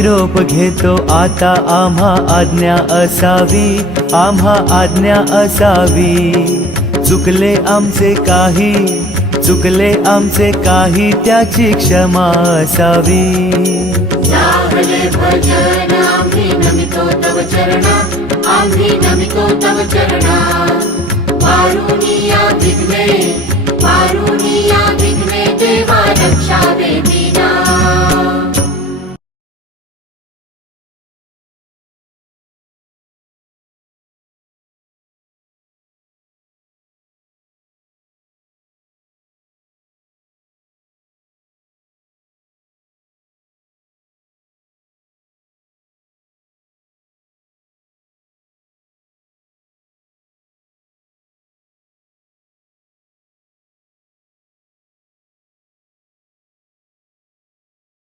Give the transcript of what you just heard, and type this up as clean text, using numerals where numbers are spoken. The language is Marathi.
निरोप घेतो आता, आम्हा आज्ञा असावी, आम्हा आज्ञा असावी. चुकले आमचे काही, चुकले आमचे काही, त्याची क्षमा असावी. लागले भजन आम्ही नमितो तव चरणा, आम्ही नमितो तव चरणा. वारुनिया विघ्ने, वारुनिया विघ्ने, देवा रक्षा दे दीना.